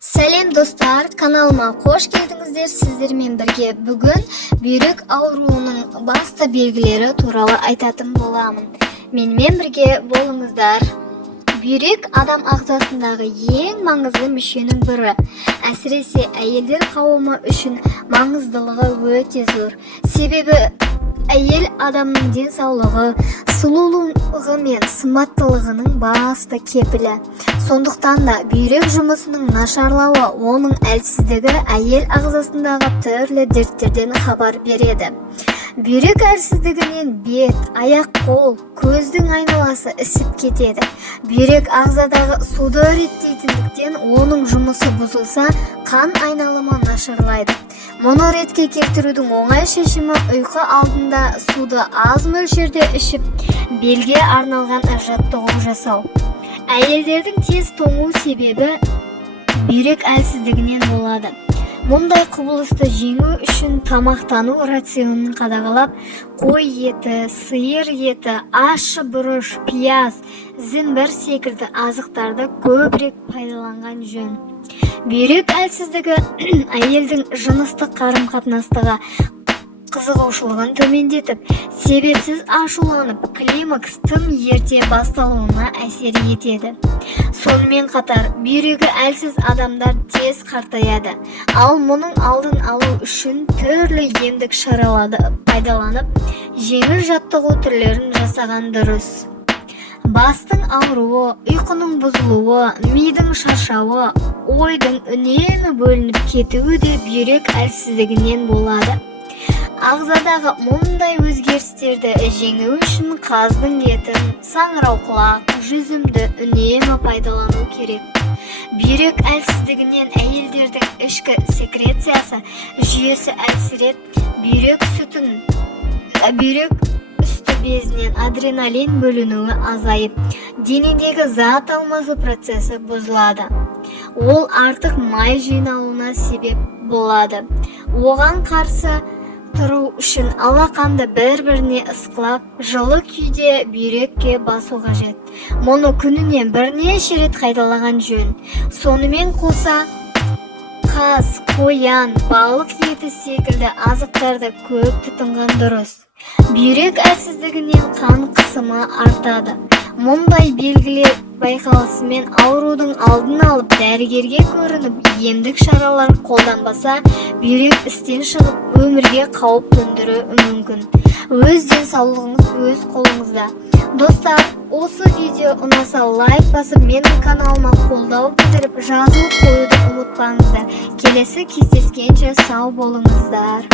Сәлем достар, кanalıma қош келдіңіздер. Сіздермен бірге бүгін бүйрек ауруының басты белгілері туралы айтатын боламын. Менімен бірге болыңыздар. Бүйрек адам ағзасындағы ең маңызды мүшенің бірі. Әсіресе әйелдер қауымы үшін маңыздылығы өте зор. Себебі әйел адамның денсаулығы, сұлулығы мен сымбаттылығының басты кепілі. Сондықтан да бүйрек жұмысының нашарлауы, оның әлсіздігі әйел ағзасындағы түрлі дерттерден хабар береді. Бүйрек әлсіздігінен бет, аяқ, қол, көздің айналасы ісіп кетеді. Бүйрек ағзадағы суды реттейтіндіктен оның жұмысы бұзылса, қан айналымы нашарлайды. Мұны ретке келтірудің оңай шешімі ұйқы алдында суды аз мөлшерде ішіп, белге арналған жаттығу жасау. Әйелдердің тез тоңу себебі бүйрек әлсіздігінен болады. Мұндай құбылысты жеңу үшін тамақтану рационын қадағалап, қой еті, сиыр еті, ащы бұрыш, пияз, зімбір секілді азықтарды көбірек пайдаланған жөн. Бүйрек әлсіздігі әйелдің жыныстық қарым-қатынастағы қызығушылығын төмендетіп, себепсіз ашуланып, климакс тым ерте басталуына әсер етеді. Сонымен қатар, бүйрегі әлсіз адамдар тез қартаяды, ал мұның алдын алу үшін түрлі емдік шараларды пайдаланып, жеңіл жаттығу түрлерін жасаған дұрыс. Бастың ауруы, ұйқының бұзылуы, мидың шаршауы, ойдың үнемі бөлініп кетуі де бүйрек әлсіздігінен болады. Ағзадағы мұндай өзгерістерді жеңу үшін қаздың етін, саңырауқұлақ, жүзімді үнемі пайдалану керек. Бүйрек әлсіздігінен әйелдердің ішкі секрециясы жүйесі әлсіреп, бүйрек үсті безінен адреналин бөлінуі азайып, денедегі зат алмасу процесі бұзылады. Ол артық май жиналуына себеп болады. Оған қарсы тұру үшін алақанды бір-біріне ысқылап, жылы күйде бүйрекке басу қажет. Мұны күніне бірнеше рет қайталаған жөн. Сонымен қоса қаз, қоян, балық еті секілді азықтарды көп тұтынған дұрыс. Бүйрек әлсіздігінен қан қысымы артады. Мұндай белгілер байқалысымен аурудың алдын алып, дәрігерге көрініп, емдік шаралар қолданбаса, бүйрек істен шығып, өмірге қауіп төндіруі мүмкін. Өз денсаулығыңыз өз қолыңызда. Достар, осы видео ұнаса лайк басып, менің каналыма қолдау білдіріп, жазылып қоюды ұмытпаңыздар. Келесі кездескенше сау болыңыздар.